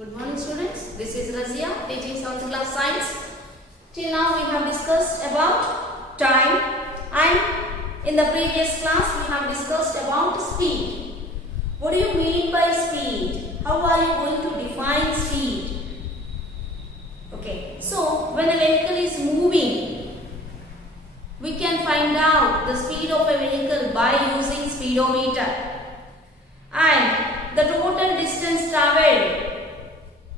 Good morning students, this is Razia teaching 7th class science. Till now we have discussed about time and in the previous class we have discussed about speed. What do you mean by speed? How are you going to define speed? Okay, so when a vehicle is moving, we can find out the speed of a vehicle by using speedometer and the total distance travelled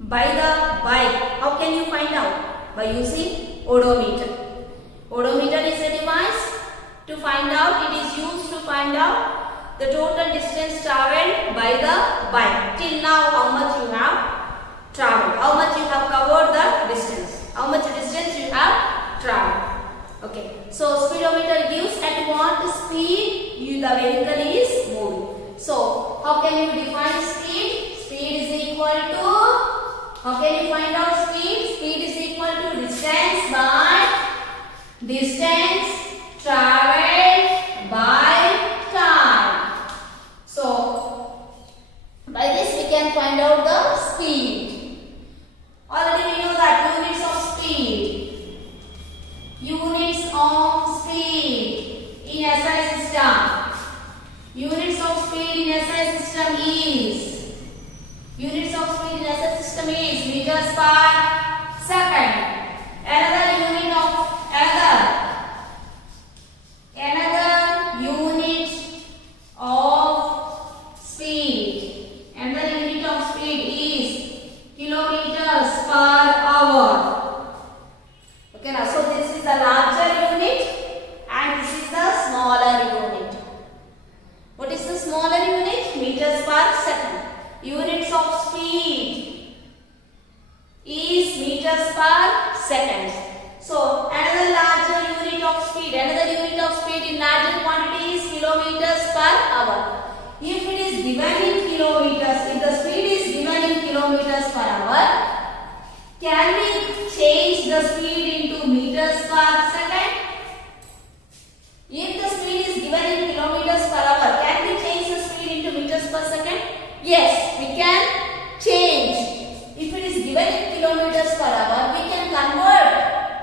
by the bike. How can you find out? By using odometer. Odometer is a device to find out, it is used to find out the total distance travelled by the bike. Till now how much you have travelled, how much you have covered the distance, how much distance you have travelled. Okay, so speedometer gives at what speed the vehicle is moving. So how can you define speed? Speed is equal to, how can you find out speed? Speed is equal to distance by distance travelled by time. So by this we can find out the speed. Already we know that units of speed. Units of speed in SI system. Units of speed in SI system is, units of speed in SI system is meters per second. Another unit of speed. Another unit of speed is kilometers per hour. Okay, now so this is the larger unit and this is the smaller unit. What is the smaller unit? Meters per second. Units of speed is meters per second. So another larger unit of speed, in larger quantity is kilometers per hour. If it is given in kilometers, if the speed is given in kilometers per hour, can we change the speed into meters per second? If the speed is given in kilometers per hour, can we change the speed into meters per second? Yes, we can change. If it is given in kilometers per hour, we can convert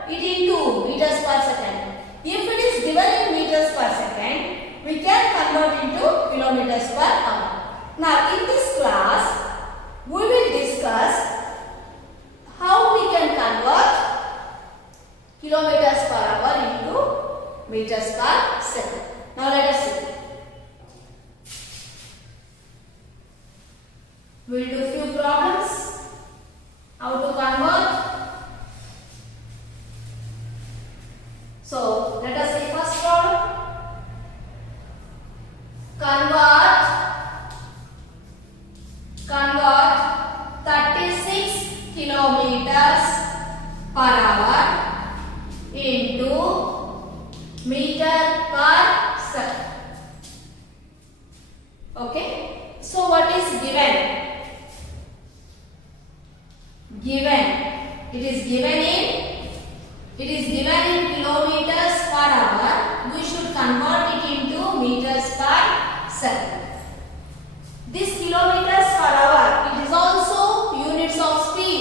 it into meters per second. If it is given in meters per second, we can convert into kilometers per hour. Now, in this class, we will discuss how we can convert kilometers per hour into meters per second. Now, let us see. We will do few problems. How to convert. So let us see first problem. Convert 36 kilometers per hour into meter per second. Okay. So what is given? It is given in kilometers per hour. We should convert it into meters per second. This kilometers per hour, it is also units of speed.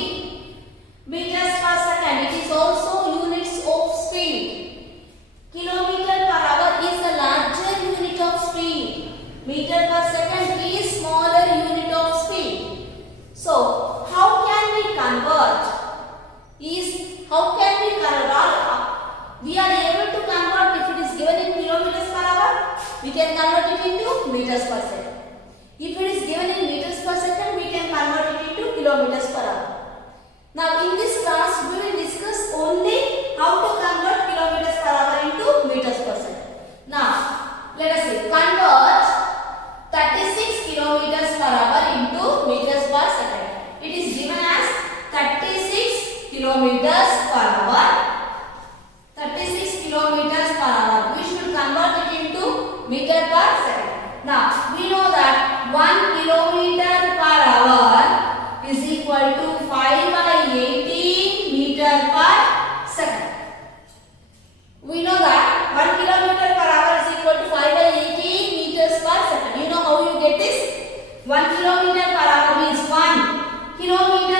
Meters per second, it is also units of speed. Kilometer per hour is the larger unit of speed. Meter per second is smaller unit of speed. So how can we convert? We are able to convert if it is given in kilometers per hour, we can convert it into meters per second. If it is given in meters per second, we can convert it into kilometers per hour. Now in this class, we will discuss only how to convert kilometers per hour into meters per second. Now let us see. Convert 36 kilometers per hour into meters per second. It is given as 36 kilometers per hour. 36 kilometers per hour. We should convert it into meter per second. Now we know that 1 kilometer per hour is equal to 5 by 18 meter per second. We know that 1 kilometer per hour is equal to 5 by 18 meters per second. You know how you get this? 1 kilometer per hour means 1 kilometer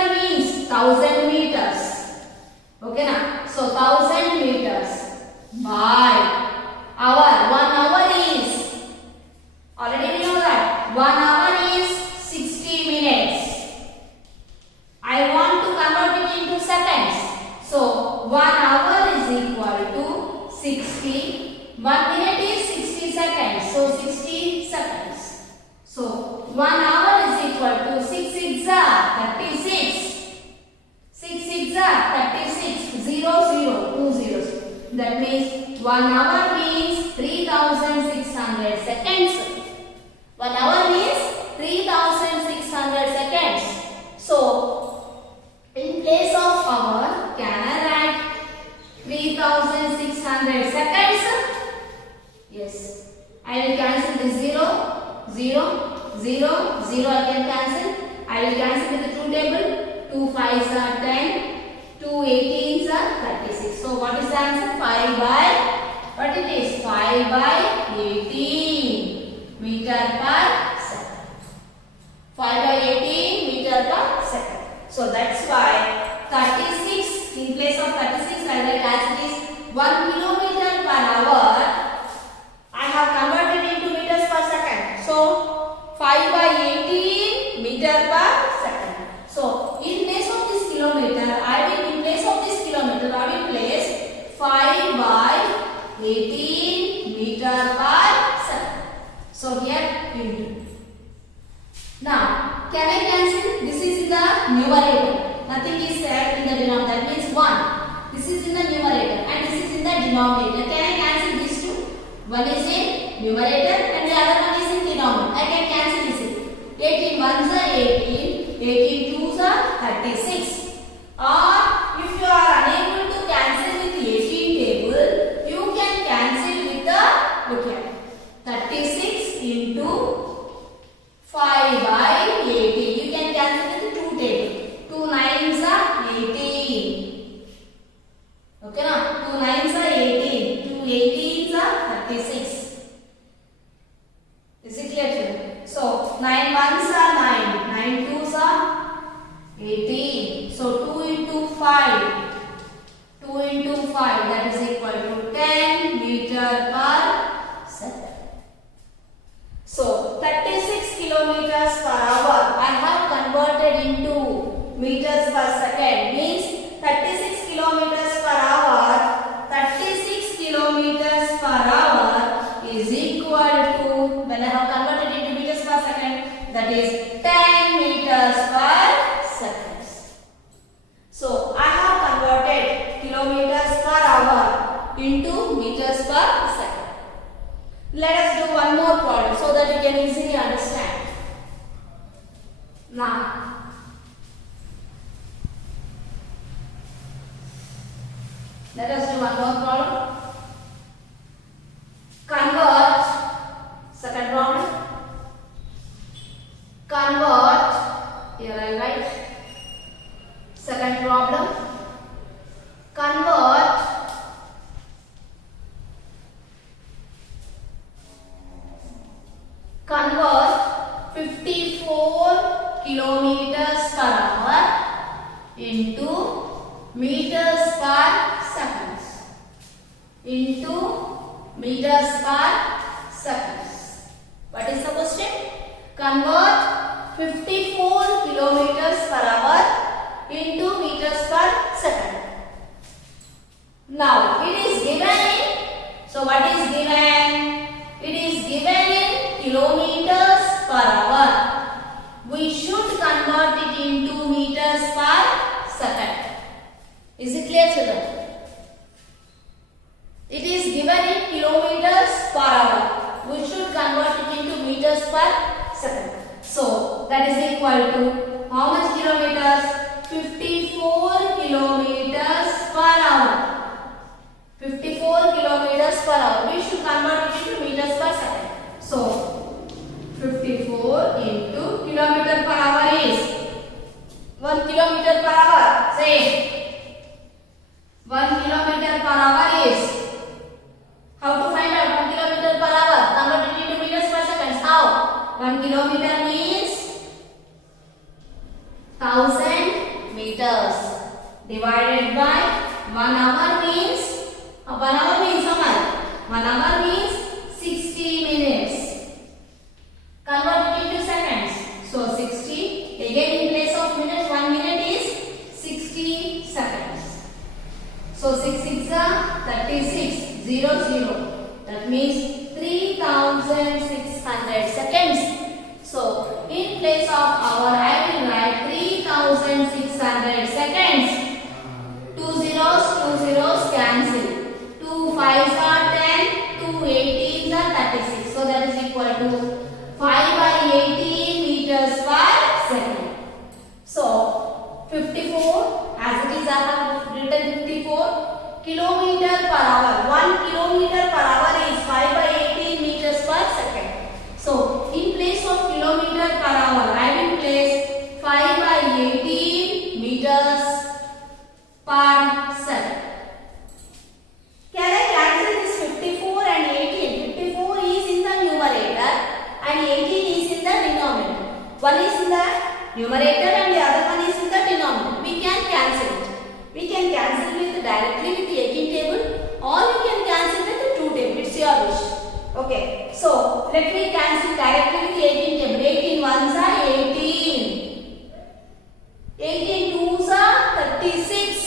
1 minute is 60 seconds. So 60 seconds. So 1 hour is equal to 6 6 are 36. 6 6 are 36. 0 0 2 zeros. That means 1 hour means 3600 seconds. 1 hour means 3600 seconds. So in place of hour, can I write 3600 seconds? Yes. I will cancel the 0, 0, 0, 0 I can cancel. I will cancel with the true table. 2 5s are 10, 2 18s are 36. So what is the answer? 5 by, what it is? 5 by 18 meter per second. 5 by 18 meter per second. So that's why 36, in place of 36 I will as it is 1 kilometer per hour. I have converted into meters per second. So 5 by 18 meter per second. So in place of this kilometer, I will place 5 by 18 meter per second. So here into. Now can I cancel? This is in the numerator. Nothing is there in the denominator. That means 1. This is in the numerator and this is in the denominator. Can I cancel these two? One is in numerator and the other one is in denominator. I can cancel this. 18 ones are 18, 18 twos are 36. Or if you are unable to cancel with 18 table, you can cancel with the, look here, 36 into 5 by 18. You can cancel with the 2 table. 2 nines are 18. Okay now? 2 nines are 18. 2 18s are 36. Is it clear to you? So 9 ones are 9. 9 twos are 18. So 2 into 5. 2 into 5, that is equal to 10 meter per second. So 36 kilometers per hour I have converted into meters per second. Means 36 kilometers per hour. 36 kilometers per hour is equal to, when I have converted into meters per second, that is 10 meters per second. So I have converted kilometers per hour into meters per second. Let us do one more problem so that you can easily understand. Now, let us do one more problem. Convert, second problem. Convert, here I write. Second problem. Convert 54 kilometers per hour into meters per second. Into meters per second. What is the question? Convert 54 kilometers per hour into meters per second. Now it is given in, so what is given? It is given in kilometers per hour. We should convert it into meters per second. Is it clear, children? It is given in kilometers per hour. We should convert it into meters per second. So that is equal to how much kilometers? 54 kilometers per hour. 54 kilometers per hour. We should convert it into meters per second. So 54 into kilometer per hour is 1 kilometer per hour. Say 1 kilometer per hour is, how to find out 1 kilometer per hour? Convert it into meters per second. How? 1 kilometer means 1000 meters divided by 1 hour means, 1 hour means how much? 1 hour means 60 minutes. Convert it into seconds. So 60. Again in place of minutes, 1 minute is 60 seconds. So 6 6 are 36. 0 0. means 3600 seconds. So in place of hour I will write 3600 seconds. Two zeros cancel. 2 5s are 10, 2 18s are 36. So that is equal to 5/18 meters per second. So 54, as it is I have written 54 kilometer per hour. 1 kilometer per hour is 5/18 meters per second. So in place of kilometer per hour I will place 5/18 meters per second. Can I cancel this 54 and 18? 54 is in the numerator and 18 is in the denominator. One is in the numerator and the other one is in the denominator. We can cancel it. We can cancel with directly with the 18 table or we can cancel with the 2 table. It's your wish. Okay. So let me cancel directly with the 18 table. 18 ones are 18. 18 twos are 36.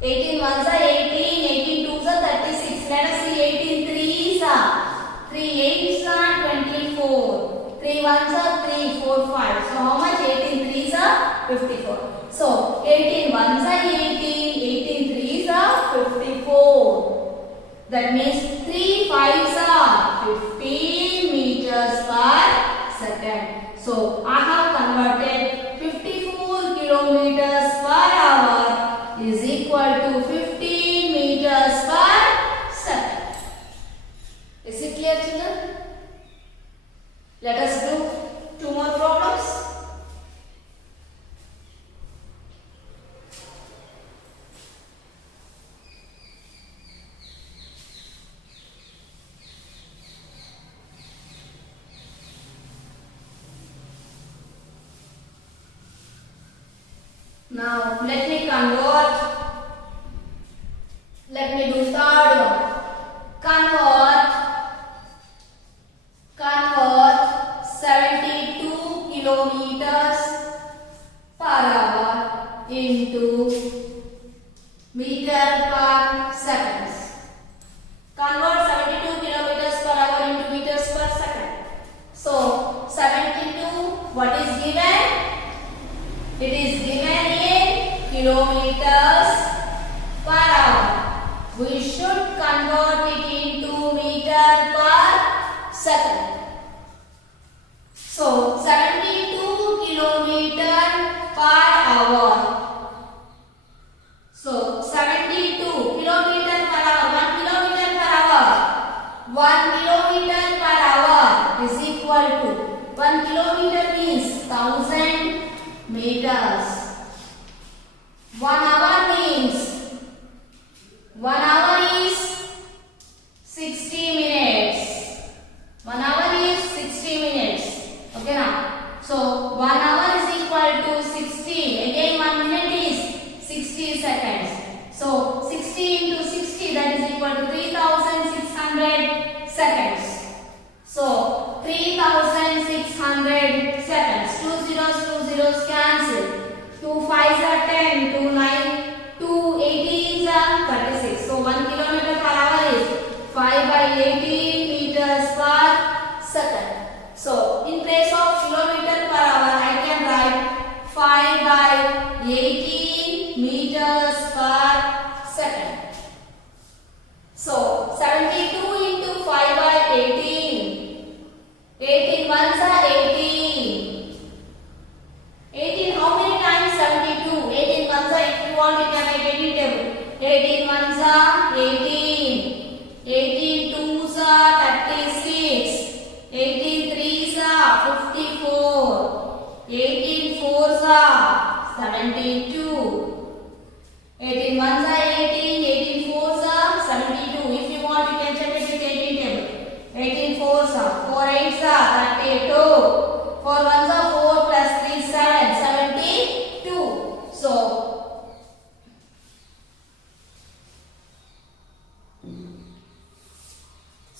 18 ones are 18. 18 twos are 36. Let us see 18 threes are 3 8s are 24. 3 ones are 3 4 5. So how much? 18 threes are 54. So 18 ones are 18. 18 threes are 54. That means 3 5s are 15 meters per second. So I have converted 54 kilometers per hour is equal to 15 meters per second. Is it clear, children? Let us do 2 more problems. Now let me convert. Let me do third one. Convert 72 kilometers per hour into meter per seconds. Convert 72 kilometers per hour into meters per second. So 72, what is given? It is given in kilometers per hour. We should convert it into meter per second. So 72 kilometer per hour. So 72 kilometer per hour. 1 kilometer per hour. 1 kilometer per hour is equal to 1 kilometer means 1000 meters. 1 hour means 1 hour is 60 minutes. 1 hour is 60 minutes. Okay now. So 1 hour is equal to 60. Again 1 minute is 60 seconds. So 60 into 60, that is equal to 3600 seconds. So 3600 seconds. 2 zeros cancel. 2 5s are 10. 2 9. 2 18s are 36. So 1 kilometer per hour is 5/18 meters per second. So in place of kilometer per hour I can write 5/18 meters per second. So 72 into 5/18. 18 ones are 18. 18 how many times? 72. 18 ones are, if you want you can write any table. 18 ones are 18. 18 twos are 36. 18 threes are 54. 18 fours are 72. 18 ones are 18. 18 fours are 72. If you want you can check it with 18 table. 18 fours are 4 8s are 32. 4 ones are 4 plus 3 7. 72. So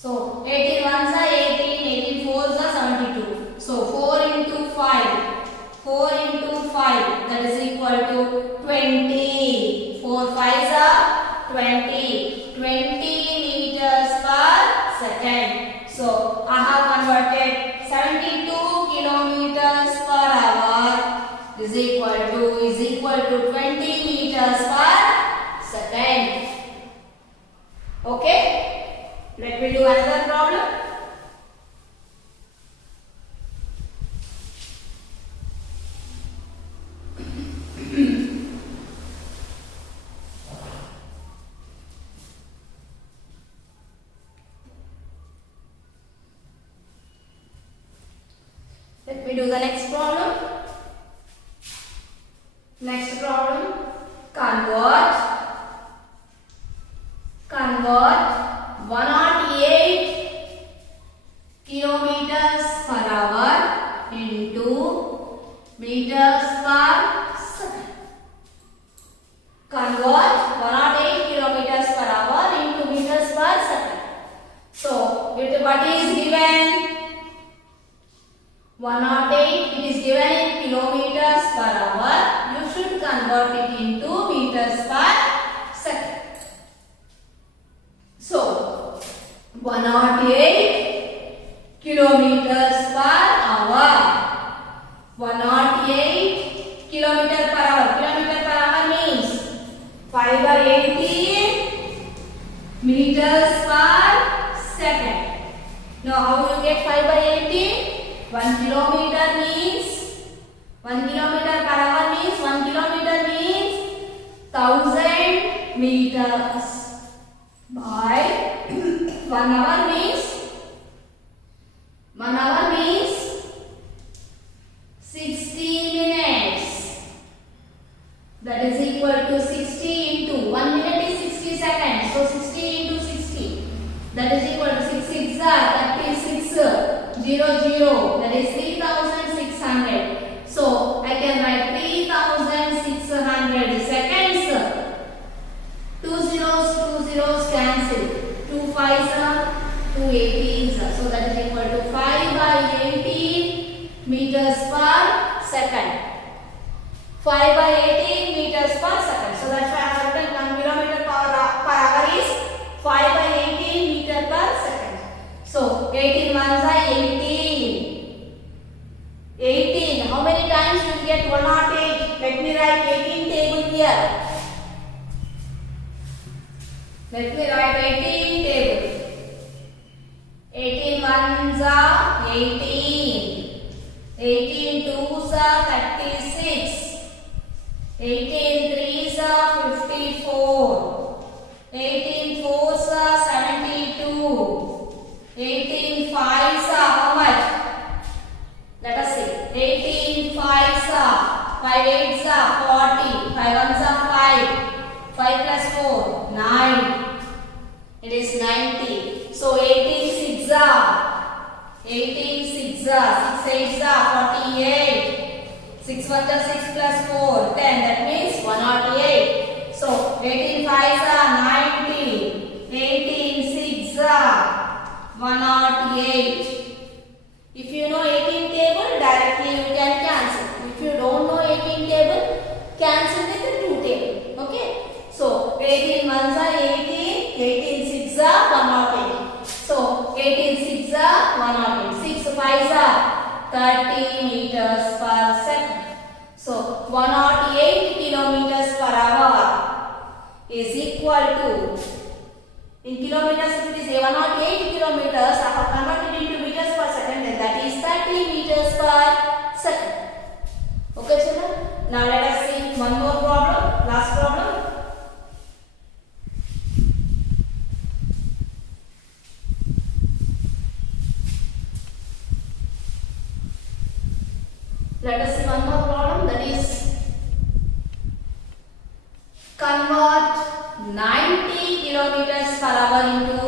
So 18 ones are 18, 18 fours are 72. So 4 into 5, 4 into 5, that is equal to 20. 4 5s are 20. 20 meters per 2 is equal to 20 meters per second. Okay, let me do another problem. Let me do the next problem. Next problem. Convert 108 kilometers per hour into meters per second. Convert 108 kilometers per hour into meters per second. So, what is given? 108, it is given in kilometers per hour. You should convert it into meters per second. So, 108 kilometers per hour. 108 kilometer per hour. Kilometer per hour means 5 by 80 meters per second. Now, how you get 5 by 80? 1 kilometer means 1 kilometer per hour means 1 kilometer means 1000 meters by 1 hour means 60 minutes. That is equal to 60 into 1 minute is 60 seconds. So 60 into 60. That is equal to 6 6 36 0 0. That is 3600. So I can write 3600 seconds. 2 zeros cancel. 2 5s are 2 18s. So that is equal to 5 by 18 meters per second. 5 by 18 meters per second. So that's why I have written 1 kilometer per hour is 5 by 18 meter per second. So 18 ones are 18. 18. How many times you get 108? Let me write 18 table here. Let me write 18 table. 18 ones are 18. 18 twos are 36. 18 threes are 54. 18 fours are 72. 18 fives are how much? Let us see. 18 fives are 5 eights are 40. 5 ones are 5. 5 plus 4 9. It is 90. So 18 six are 18 6 are 6 eights are 48. 6 ones are 6 plus 4 10. That means 108. So 18 fives are 90. 18 6 are 108. If you know 18 table, directly you can cancel. If you don't know 18 table, cancel with the 2 table. Okay. So 18 ones are 18. 18 6 are 108. So 18 6 are 108. 6 5s are 30 meters per second. So 108 kilometers per hour is equal to, in kilometers if it is 108 kilometers, I have converted into meters per second, and that is 30 meters per second. Okay children, now let us see one more problem, last problem. Let us see one more problem, that is convert 90 kilometers per hour into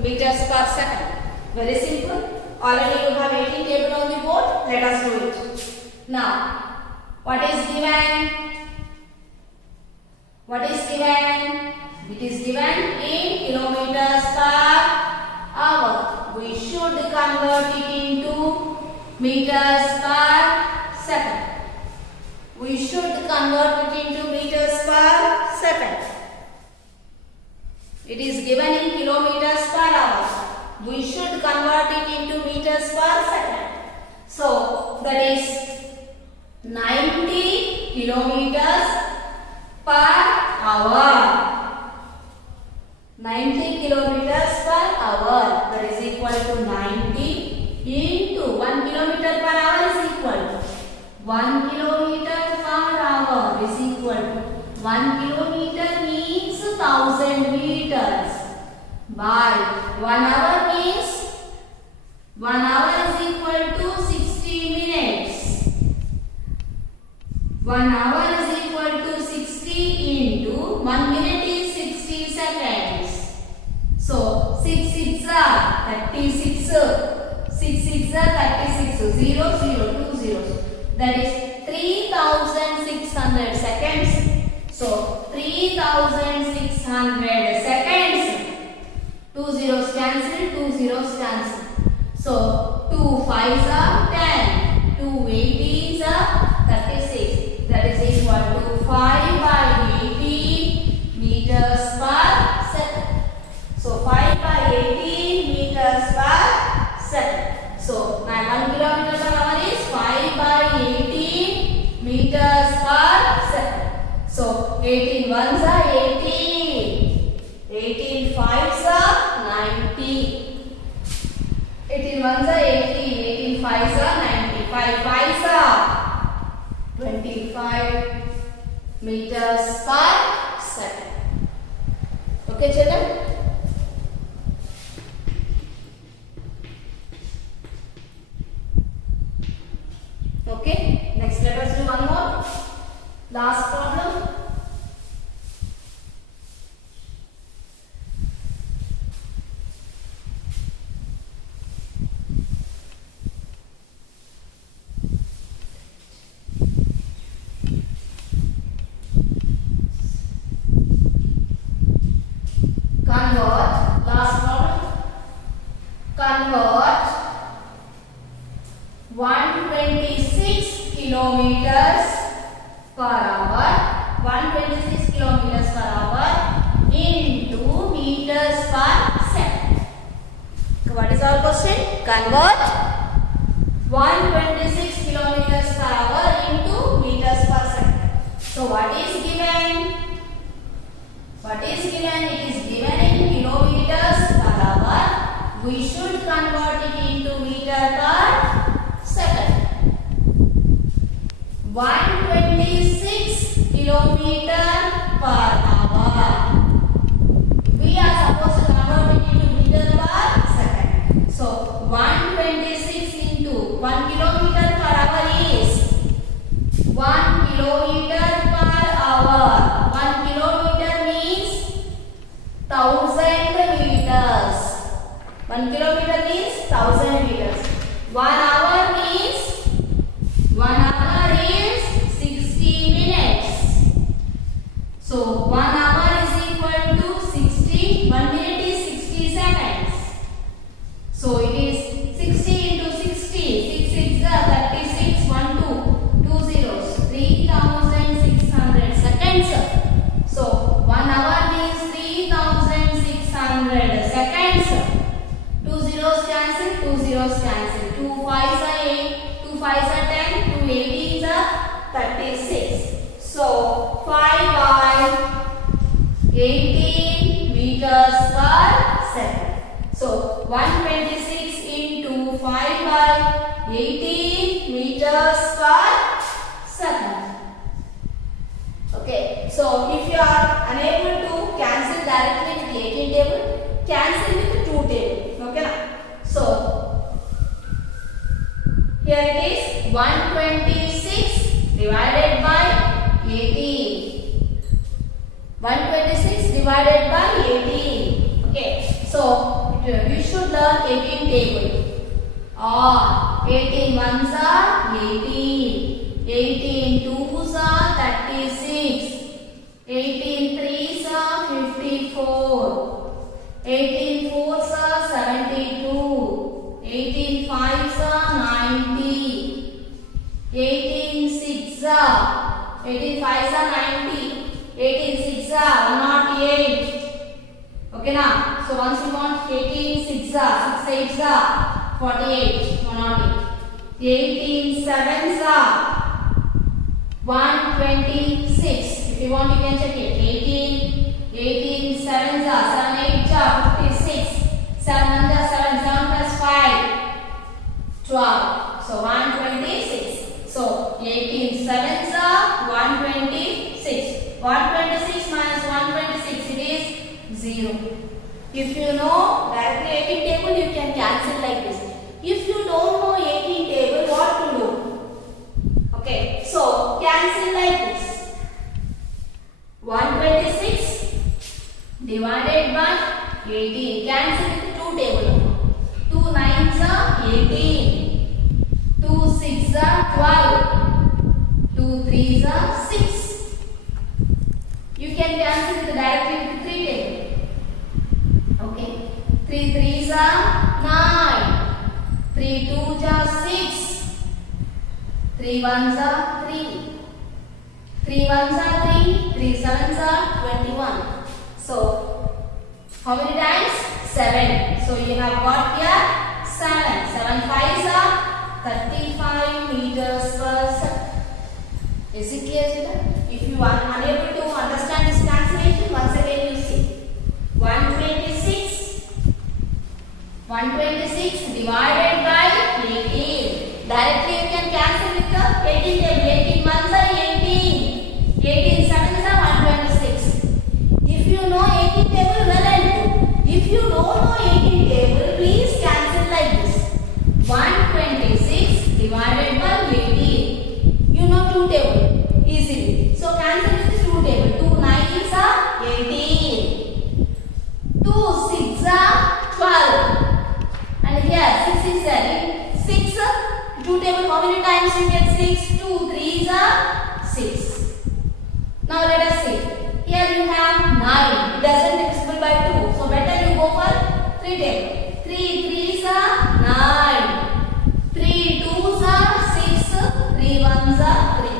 meters per second. Very simple. Already you have 18 table on the board. Let us do it. Now, what is given? What is given? It is given in kilometers per hour. We should convert it into meters per second. We should convert it into meters per second. It is given in kilometers per hour. We should convert it into meters per second. So that is 90 kilometers per hour. 90 kilometers per hour. That is equal to 90 into 1 kilometer per hour is equal to 1 kilometer per hour is equal to 1 kilometer means 1000 meters by 1 hour means 1 hour is equal to 60 minutes. 1 hour is equal to 60 into 1 minute is 60 seconds. So 6 6 are 36. 6 6 are 36. 0 0 2 zeros. That is 3600 seconds. So 3600 seconds. 2 zeros cancel. 2 zeros cancel. So 2 5s are 10. 2 18s are 36. That is equal to 5 by 18 meters per second. So 5 by 18 meters per second. So now 1 kilometer per hour is 5 by 18 meters per second. So 18 ones are 18. 18 fives are 90. 18 ones are 18. 18 fives are 95. Fives are 25 meters per second. Okay, children? Okay, next let us do one more. Last problem. Convert 126 kilometers per hour 126 kilometers per hour into meters per second. What is our question? Convert 126 kilometers per hour into meters per second. So what is given? What is given? It is given in kilometers per hour. We should convert it into meter per second. 126 kilometer per hour. We are supposed to convert it into meter per second. So 126 into 1 kilometer per hour is 1 kilometer per hour. 1 kilometer means 1000 meters. 1 kilometer means 1000 meters. 1 hour means 1 hour is 60 minutes. So 1 hour is equal to 60. 1 minute is 60 seconds. So it is 60 into 60. 6 6 are 36. 1 2 2 zeros. 3600 seconds. So 1 hour means 3600 seconds. 2 zeros cancel, 2 zeros cancel. 2 5s are 8, 2 5s are 10, 2 18s are 36. So 5 by 18 meters per second. So 126 into 5 by 18 meters per second. Okay. So if you are unable to cancel directly with the 18 table, cancel with the 2 table. Okay na? So here it is 126 divided by 18. 126 divided by 18. Okay. So we should learn 18 table. Or 18 ones are 18. 18 twos are 36. 18 threes are 54. 18 fours are 72. 18 fives are 90. 18 six are 18 fives are 90. 18 six are 108. Okay now. So once you want 18 6 are 6 8s are 48. 108. 18 sevens are 126. If you want, you can check it. 18. 18 7s are 7 8 are 56. 7 1 are 7. 7 plus 5. 12. So 126. So 18 7s are 126. 126 minus 126, it is 0. If you know directly 18 table, you can cancel like this. If you don't know 18 table, what to do? Okay, so cancel like this. 126 divided by 18. Cancel with 2 table. 2 9s are 18. 2 6s are 12. 2 3s are 6. You can cancel with directly with 3 table. Okay. 3 3s are 9. 3 2s are 6. 3 1s are 3. 3 1s are 3. 3 7s are 21. So, how many times? 7. So, you have got here 7. 7 5s are 35 meters per second. Is it clear, children? If you are unable to understand this translation, once again you see. 126. 126 divided by 18. Directly you can cancel with the 18 table. 18 1s are 18. 18 7s are 126. If you know 18 table, well and good. If you don't know 18 table, please cancel like this. 126 divided by 18. You know 2 table easily. So cancel with 2 table. 2 9s are 18. 2 6s are 12. And here 6 is there. 6 2 table, how many times you get 6? 2 3s are 6. Now let us see. Here you have 9. It doesn't divisible by 2. So better you go for 3 table. 3 3s are 9. 3 2s are 6. 3 1s are 3.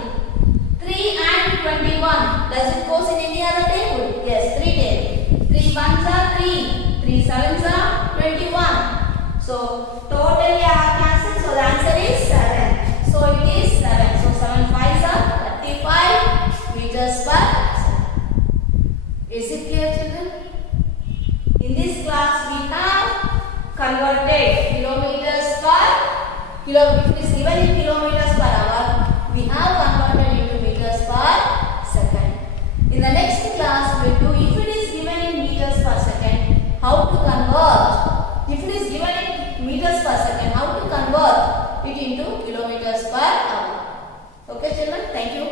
3 and 21. Does it goes in any other table? Yes, 3 table. 3 1s are 3. 3 7s are 21. So totally I have cancelled. So the answer is 7. So it is 7. So 7 5s are 35 meters per second. Is it clear, children? In this class we have converted kilometers per kilometer. It is given in kilometers per hour. We have converted into meters per second. In the next class we will do, if it is given in meters per second, how to convert. If it is given in meters per second, how to convert it into kilometers per hour. Okay, children? Thank you.